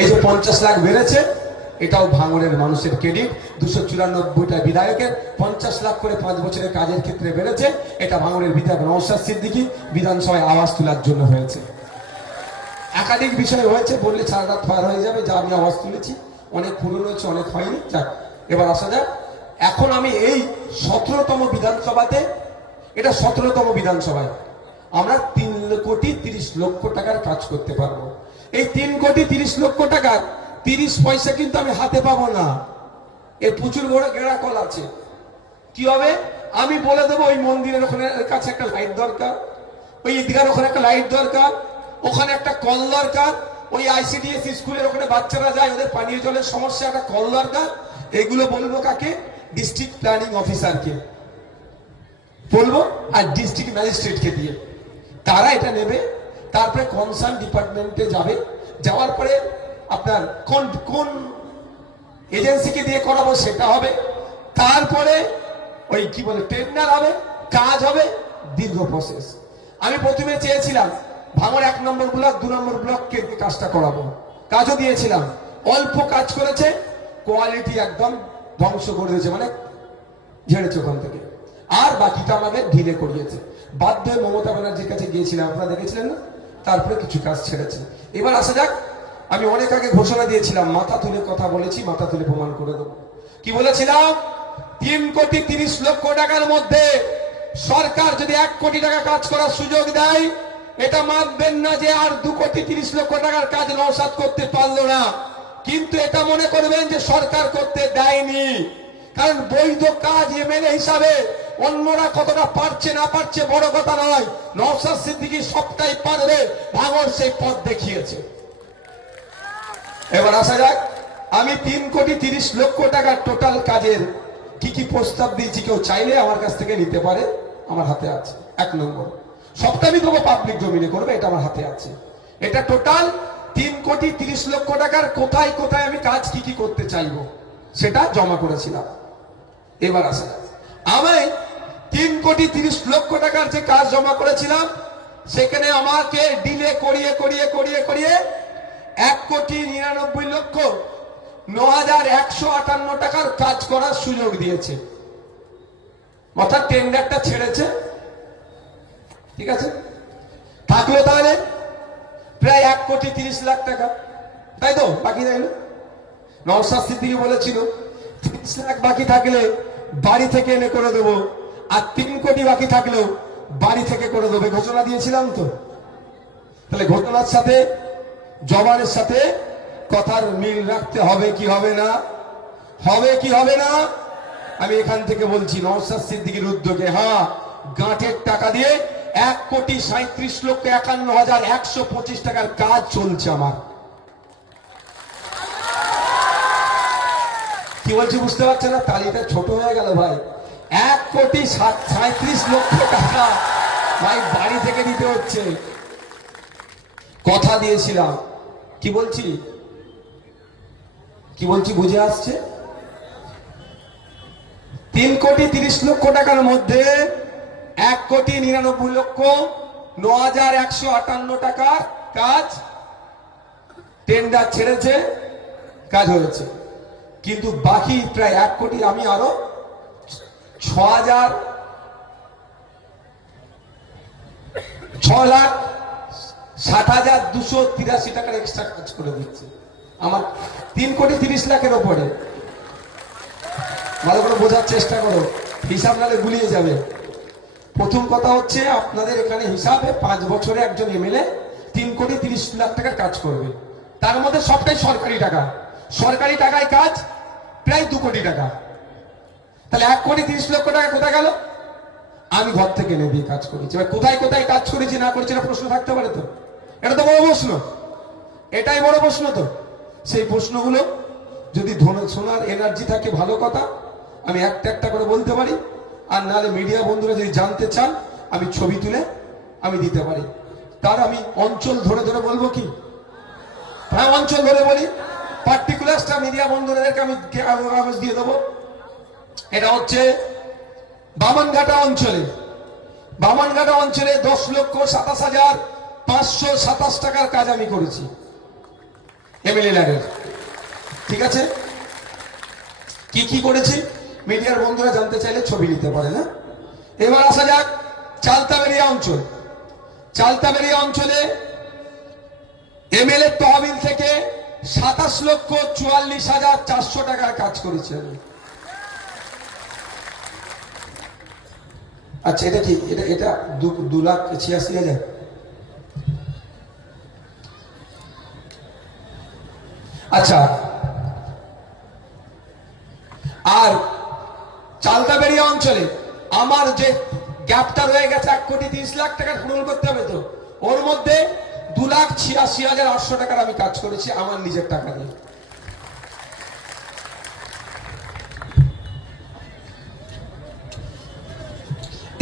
এই যে 50 লাখ বেড়েছে, এটাও ভাঙড়ের মানুষের ক্রেডিট। 294টা বিধায়কের 50 লাখ করে 5 বছরের কাজের ক্ষেত্রে বেড়েছে। এটা ভাঙড়ের বিধায়ক নওশাদ সিদ্দিকী বিধানসভায় আওয়াজ তোলার জন্য হয়েছে। একাধিক বিষয় হয়েছে, বললে সারা রাত পার হয়ে যাবে। যা আমি আওয়াজ তুলেছি অনেক পুরনো হয়েছে, অনেক হয়নি। যাক, এবার আসা যাক। এখন আমি এই 17তম বিধানসভাতে, এটা 17তম বিধানসভায় আমরা 3 কোটি 30 লক্ষ টাকার কাজ করতে পারবো। এই 3 কোটি 30 লক্ষ টাকার 30 পয়সা কিন্তু আমি হাতে পাবো না। এর প্রচুর বড় গেড়া কল আছে। কি হবে আমি বলে দেবো, ওই মন্দিরের ওখানে কাছে একটা লাইট দরকার, ওই ঈদগার ওখানে একটা লাইট দরকার, ওখানে একটা কল দরকার, ওই আইসিডিএস স্কুলের ওখানে বাচ্চারা যায়, ওদের পানীয় জলের সমস্যা, একটা কল দরকার। এগুলো বলবো কাকে? ডিস্ট্রিক্ট প্ল্যানিং অফিসারকে বলবো, আর ডিস্ট্রিক্ট ম্যাজিস্ট্রেটকে দিয়ে তারা এটা নেবে। তারপরে কনসার্ন ডিপার্টমেন্টে যাবে, যাওয়ার পরে আপনার কোন কোন এজেন্সিকে দিয়ে করাবো সেটা হবে। তারপরে ওই কি বলে টেন্ডার হবে, কাজ হবে, দীর্ঘ প্রসেস। আমি প্রথমে চেয়েছিলাম ভাঙড় 1 নম্বর ব্লক 2 নম্বর ব্লককে কাজটা করাবো, কাজও দিয়েছিলাম। অল্প কাজ করেছে, কোয়ালিটি একদম ধ্বংস করে দিয়েছে, মানে ঝেড়েছে ওখান থেকে। আর বাকিটা আমাদের ঢিলে করিয়েছে। বাধ্য হয়ে মমতা ব্যানার্জির কাছে গিয়েছিলাম, আপনারা দেখেছিলেন না? তারপরে কিছু কাজ ছেড়েছে। এবার আসা যাক, আমি অনেক আগে ঘোষণা দিয়েছিলাম, মাথা তুলে কথা বলেছি, মাথা তুলে প্রমাণ করে দেবো। কি বলেছিলাম? 3 কোটি 30 লক্ষ টাকার মধ্যে সরকার যদি 1 কোটি টাকা কাজ করার সুযোগ দেয়, এটা মানবেন না যে আর 2 কোটি 30 লক্ষ টাকার কাজ নওশাদ করতে পারলো না। কিন্তু এটা মনে করবেন যে সরকার করতে দেয়নি, কারণ বৈধ কাজ এমএলএ হিসাবে অন্যরা কতটা পারছে না পারছে বড় কথা নয়, নওশাদ সিদ্দিকী সবটাই পারবে, ভাঙড় সেই পথ দেখিয়েছে। এবার আসা যাক, আমি 3 কোটি 30 লক্ষ টাকার টোটাল কাজের কি কি প্রস্তাব দিয়েছি, কেউ চাইলে আমার কাছ থেকে নিতে পারে, আমার হাতে আছে। 1 নম্বর, সবটা আমি দেবো পাবলিক জমিনে করবে, এটা আমার হাতে আছে। এটা টোটাল 3 কোটি 30 লক্ষ টাকার কোথায় কোথায় আমি কাজ কি কি করতে চাইবো সেটা জমা করেছিলাম। এবার আসা যাক, আমি 3 কোটি 30 লক্ষ টাকার যে কাজ জমা করেছিলাম, সেখানে আমাকে ডিলে করিয়ে করিয়ে করিয়ে করিয়ে 1 কোটি 99 লক্ষ 9,158 টাকার কাজ করার সুযোগ দিয়েছে। অর্থাৎ টেন্ডারটা ছেড়েছে, ঠিক আছে? থাকলো তাহলে প্রায় 1 কোটি 30 লাখ টাকা, তাই তো? বাকি থাকলো, নওশাদ সিদ্দিকী বলেছিল 30 লাখ বাকি থাকলে বাড়ি থেকে এনে করে দেবো, আর 3 কোটি বাকি থাকলেও বাড়ি থেকে করে দেবে, ঘোষণা দিয়েছিলাম তো। তাহলে ঘটনার সাথে জবানের সাথে কথার মিল রাখতে হবে কি হবে না? হবে কি হবে না? আমি এখান থেকে বলছি, নওশাদ সিদ্দিকীর উদ্যোগে হ্যাঁ গাঁটের টাকা দিয়ে 1 কোটি 37 লক্ষ 51,125 টাকার কাজ চলছে আমার। কি বলছি বুঝতে পারছেন না? তালিটা ছোট হয়ে গেল ভাই। 1 কোটি 37 লক্ষ টাকা ভাই বাড়ি থেকে দিতে হচ্ছে। কথা দিয়েছিলাম, কি বলছি কি বলছি বুঝে আসছে? 3 কোটি 30 লক্ষ টাকার মধ্যে 1 কোটি 99 লক্ষ 9,158 টাকার কাজ টেন্ডার ছেড়েছে, কাজ হয়েছে। কিন্তু বাকি প্রায় 1 কোটি আমি আরো 6,60,283 টাকার এক্সট্রা কাজ করে দিচ্ছে আমার 3 কোটি 30 লাখের ওপরে। ভালো করে বোঝার চেষ্টা করো, হিসাব নালে গুলিয়ে যাবে। প্রথম কথা হচ্ছে, আপনাদের এখানে হিসাবে 5 বছরে একজন এমএলএ 3 কোটি 30 লাখ টাকার কাজ করবে, তার মধ্যে সবটাই সরকারি টাকা। সরকারি টাকায় কাজ প্রায় 2 কোটি টাকা। তাহলে 1 কোটি 30 লক্ষ টাকা কোথায় গেল? আমি ঘর থেকে এনে দিয়ে কাজ করেছি। এবার কোথায় কোথায় কাজ করেছি না করেছি না প্রশ্ন থাকতে পারে তো, এটা তো বড় প্রশ্ন, এটাই বড় প্রশ্ন। তো সেই প্রশ্নগুলো যদি শোনার এনার্জি থাকে ভালো কথা, আমি একটা একটা করে বলতে পারি। আর নাহলে মিডিয়া বন্ধুরা যদি জানতে চান, আমি ছবি তুলে আমি দিতে পারি। তার আমি অঞ্চল ধরে ধরে বলবো কি? হ্যাঁ, অঞ্চল ধরে বলি, পার্টিকুলারটা মিডিয়া বন্ধুদেরকে আমি কাগজ দিয়ে দেবো। এটা হচ্ছে বামনঘাটা অঞ্চলে। বামনঘাটা অঞ্চলে 10,27,527 টাকার কাজ আমি করেছি। এমএলএ ল্যাডের। ঠিক আছে, কি কি করেছি মিডিয়ার বন্ধুরা জানতে চাইলে ছবি নিতে পারে না। এবার আসা যাক চালতাবেরিয়া অঞ্চল। চালতাবেরিয়া অঞ্চলে এমএলএ তহবিল থেকে 27,44,400 টাকার কাজ করেছে। আচ্ছা, এটা কি এটা এটা 2,86,000? আচ্ছা, আর চালতাবেরিয়া অঞ্চলে আমার যে গ্যাপটা রয়ে গেছে 1,30,00,000 টাকা পূরণ করতে হবে, তো ওর মধ্যে 2,86,800 টাকার আমি কাজ করেছি আমার নিজের টাকা দিয়ে।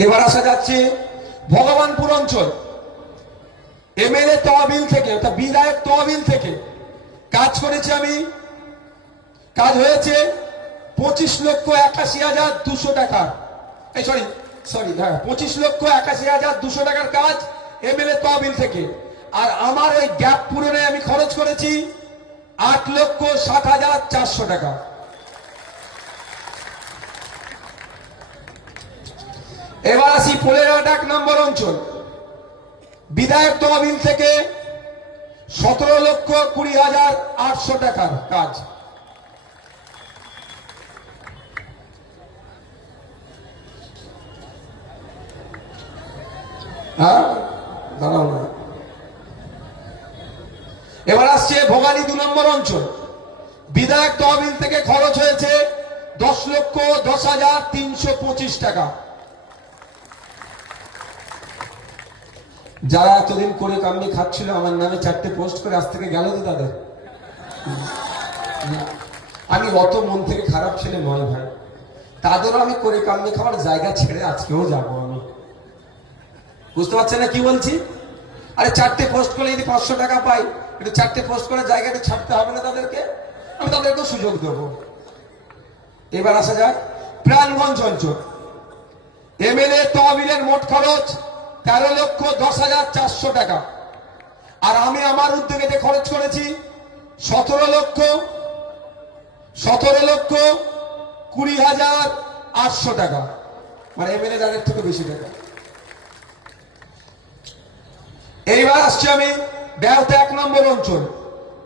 এবার আসা যাচ্ছে ভগবানপুর অঞ্চল। এমএলএ তহবিল থেকে অর্থাৎ বিধায়ক তহবিল থেকে কাজ করেছি আমি, কাজ হয়েছে 25,81,200 টাকা। এই সরি 25,81,200 টাকার কাজ এমএলএ তহবিল থেকে। আর আমার ওই গ্যাপ পূরণে আমি খরচ করেছি 8,60,400 টাকা। এবার আসি পোলেরহাট 1 নম্বর অঞ্চল। বিধায়ক তহবিল থেকে 17,20,800 টাকার কাজ। হ্যাঁ, দাঁড়াও না। এবার আসছে ভোগালী 2 নম্বর অঞ্চল। বিধায়ক তহবিল থেকে খরচ হয়েছে 10,10,325 টাকা। যারা এতদিন করে কামনি খাচ্ছিল আমার নামে 4টে পোস্ট করে আজ থেকে গেল তো তাদের। আমি অত মন থেকে খারাপ ছেলে নয় ভাই, তাদেরও আমি করে কামনি খাওয়ার জায়গা ছেড়ে আজকেও যাবো আমি। বুঝতে পারছেন না কি বলছি? আরে 4টে পোস্ট করলে যদি 500 টাকা পাই, একটু 4টে পোস্ট করার জায়গাটা ছাড়তে হবে না তাদেরকে? আমি তাদেরকেও সুযোগ দেবো। এবার আসা যাক প্রাণগঞ্জ অঞ্চল। এমএলএ তহবিলের মোট খরচ 13,10,400 টাকা। আর আমি আমার উদ্যোগে যে খরচ করেছি 17,20,800 টাকা, মানে এমএলএ যাদের থেকে বেশি টাকা। এইবার আসছি আমি বেহাতে 1 নম্বর অঞ্চল।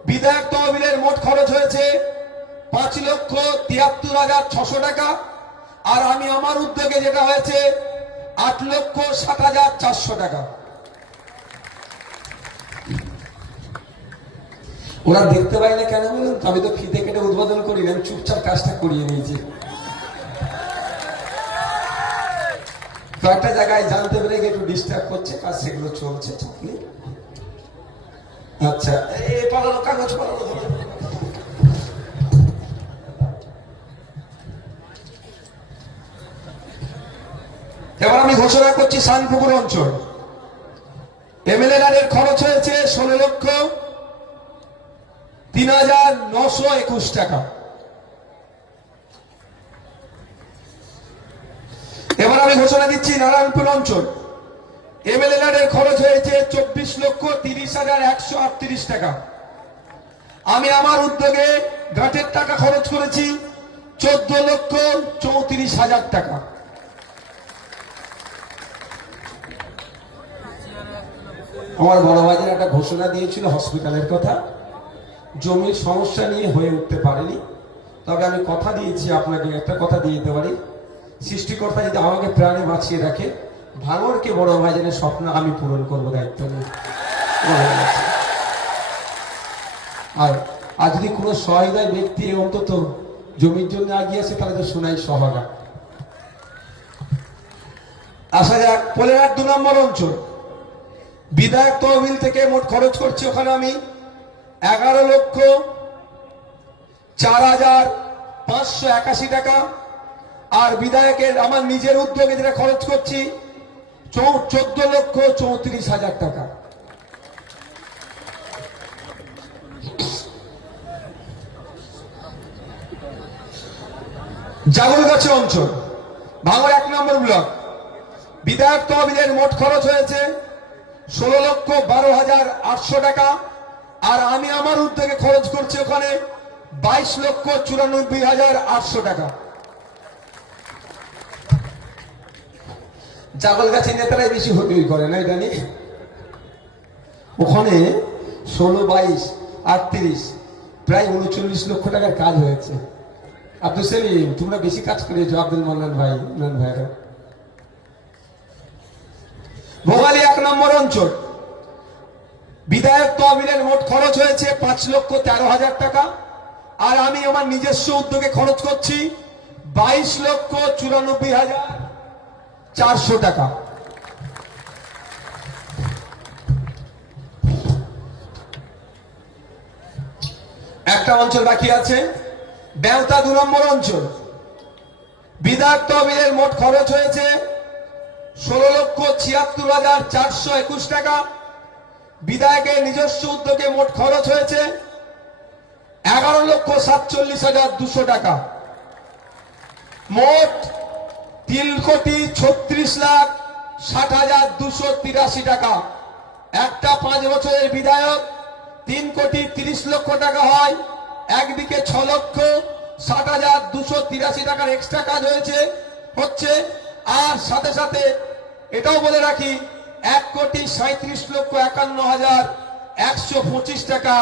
বিধায়ক তহবিলের মোট খরচ হয়েছে 5,73,600 টাকা। আর আমি আমার উদ্যোগে যেটা হয়েছে 8,60,400 টাকা। ওরা দেখতে পাই না কেন বলুন? আমি তো ফিতে কেটে উদ্বোধন করি না, চুপচাপ কাজটা করিয়ে নিয়েছি। কয়েকটা জায়গায় জানতে পেরে একটু ডিস্টার্ব করছে, কাজ সেগুলো চলছে। আচ্ছা, এই পালানো কাগজ পালানো। এবার আমি ঘোষণা করছি শানপুকুর অঞ্চল। এমএলএ এর খরচ হয়েছে 16,03,921 টাকা। এবার আমি ঘোষণা দিচ্ছি নারায়ণপুর অঞ্চল। এমএলএ এর খরচ হয়েছে 24,30,138 টাকা। আমি আমার উদ্যোগে ঘাটের টাকা খরচ করেছি 14,34,000 টাকা। আমার বড় ভাইদের একটা ঘোষণা দিয়েছিল হসপিটালের কথা, জমির সমস্যা নিয়ে হয়ে উঠতে পারেনি। তবে আমি কথা দিয়েছি, আপনাকে একটা কথা দিয়ে দিতে পারি, সৃষ্টিকর্তা যদি আমাকে প্রাণে বাঁচিয়ে রাখে, ভাঙড়কে বড় ভাইজানের স্বপ্ন আমি পূরণ করবো দায়িত্ব নিয়ে। আর যদি কোনো সহায়তায় ব্যক্তি অন্তত জমির জন্য এগিয়ে আসে, তাহলে তো শোনাই সহায়তা। আসা যাক পোলেরহাট 2 নম্বর অঞ্চল। বিধায়ক তহবিল থেকে মোট খরচ করছি ওখানে আমি 11,04,581 টাকা। আর বিধায়কের আমার নিজের উদ্যোগে যেটা খরচ করছি 14,34,000 টাকা। জাগরগাছি অঞ্চল, ভাঙড় 1 নম্বর ব্লক। বিধায়ক তহবিলের মোট খরচ হয়েছে 16,12,800 টাকা। আর আমি আমার উদ্যোগে খরচ করছি ওখানে 22,94,800 টাকা। জাগলগাছি নেতারাই বেশি হই করে না, এটা নিয়ে ওখানে 16, 22, 38 প্রায় 39 লক্ষ টাকার কাজ হয়েছে। আব্দুল সেলিম, তোমরা বেশি কাজ করেছো, আব্দুল মান্নান ভাই, ইমরান ভাইরা। ভোগালী 1 নম্বর অঞ্চল, বিধায়ক তহবিলের মোট খরচ হয়েছে 5,13,000 টাকা। আর আমি আমার নিজস্ব উদ্যোগে খরচ করছি 22,94,400 টাকা। একটা অঞ্চল বাকি আছে, বেওতা 2 নম্বর অঞ্চল, বিধায়ক তহবিলের মোট খরচ হয়েছে 16,76,421 টাকা। বিধায়কের নিজস্ব উদ্যোগে মোট খরচ হয়েছে 11,47,200 টাকা। মোট 3,36,60,283 টাকা। একটা 5 বছরের বিধায়ক 3,30,00,000 টাকা হয়, একদিকে 6,60,283 টাকার এক্সট্রা কাজ হচ্ছে। আর সাথে সাথে এটাও বলে রাখি 1,37,51,125 টাকা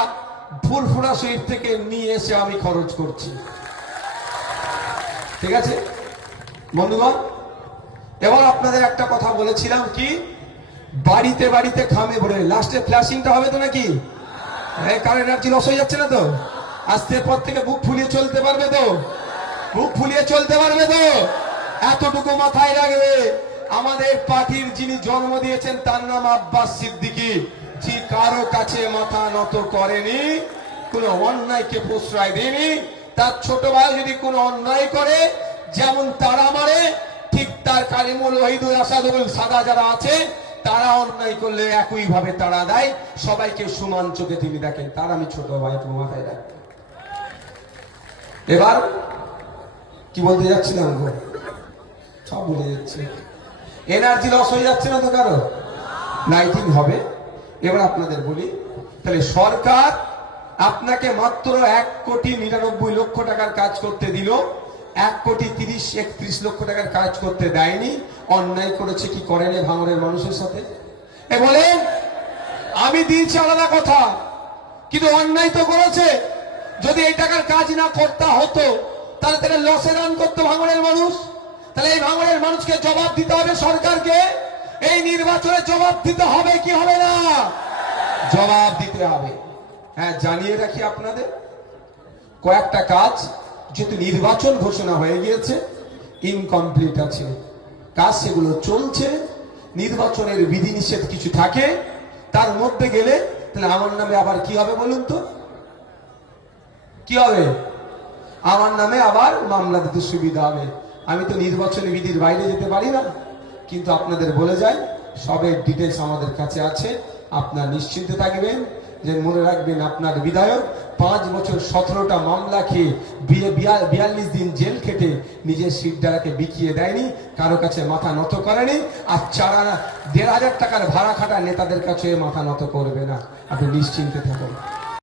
ফুরফুরা শরীফ থেকে নিয়ে এসে আমি খরচ করছি। ঠিক আছে বন্ধুগণ, এবার আপনাদের একটা কথা বলেছিলাম কি, বাড়িতে বাড়িতে খামে ভরে লাস্টে ফ্ল্যাশিংটা হবে তো নাকি? কারণ এনার্জি লস হয়ে যাচ্ছে না তো? আজকের পর থেকে বুক ফুলিয়ে চলতে পারবে তো? বুক ফুলিয়ে চলতে পারবে তো? এতটুকু মাথায় রাখবে, আমাদের পার্টির যিনি জন্ম দিয়েছেন তার নাম আব্বাস সিদ্দিকী, যে কারো কাছে মাথা নত করেনি, কোনো অন্যায়কে প্রশ্রয় দেয়নি। তার ছোট ভাই যদি কোনো অন্যায় করে যেমন তারা মারে, ঠিক তার কালিমুল ওয়াহিদুল আসাদুল সাদা যারা আছে তারা অন্যায় করলে একই ভাবে তারা দেয়, সবাইকে সমান চোখে তিনি দেখেন। তার আমি ছোট ভাই, একটু মাথায় রাখ। এবার কি বলতে যাচ্ছিলাম গো, সব ভুলে যাচ্ছে। এনার্জি লস হয়ে যাচ্ছে না তো কারো? লাইটিং হবে। এবার আপনাদের বলি, তাহলে সরকার আপনাকে মাত্র 1,99,00,000 টাকার কাজ করতে দিল, 1,30,31,00,000 টাকার কাজ করতে দেয়নি। অন্যায় করেছে কি করেনি ভাঙড়ের মানুষের সাথে? বলেন, আমি দিয়েছি আলাদা কথা, কিন্তু অন্যায় তো করেছে। যদি এই টাকার কাজ না করতে হতো তাহলে তাকে লসে রান করতো ভাঙড়ের মানুষ। তাহলে এই ভাঙড়ের মানুষকে জবাব দিতে হবে সরকারকে। এই নির্বাচনে জবাব দিতে হবে কি হবে না? জবাব দিতে হবে। হ্যাঁ, জানিয়ে রাখি আপনাদের, কয়েকটা কাজ যেহেতু নির্বাচন ঘোষণা হয়ে গিয়েছে, ইনকমপ্লিট আছে কাজ, সেগুলো চলছে। নির্বাচনের বিধিনিষেধ কিছু থাকে, তার মধ্যে গেলে তাহলে আমার নামে আবার কি হবে বলুন তো? কি হবে? আমার নামে আবার মামলা দিতে সুবিধা হবে। আমি তো নির্বাচনী বিধির বাইরে যেতে পারি না, কিন্তু আপনাদের বলে যাই, সবের ডিটেলস আমাদের কাছে আছে। আপনার নিশ্চিন্তে থাকবেন, যে মনে রাখবেন আপনার বিধায়ক 5 বছর 17টা মামলা খেয়ে 42 দিন জেল খেটে নিজের সিটডারাকে বিকিয়ে দেয়নি, কারো কাছে মাথা নত করেনি। আর 1,500 টাকার ভাড়া খাটা নেতাদের কাছে মাথা নত করবে না। আপনি নিশ্চিন্তে থাকুন।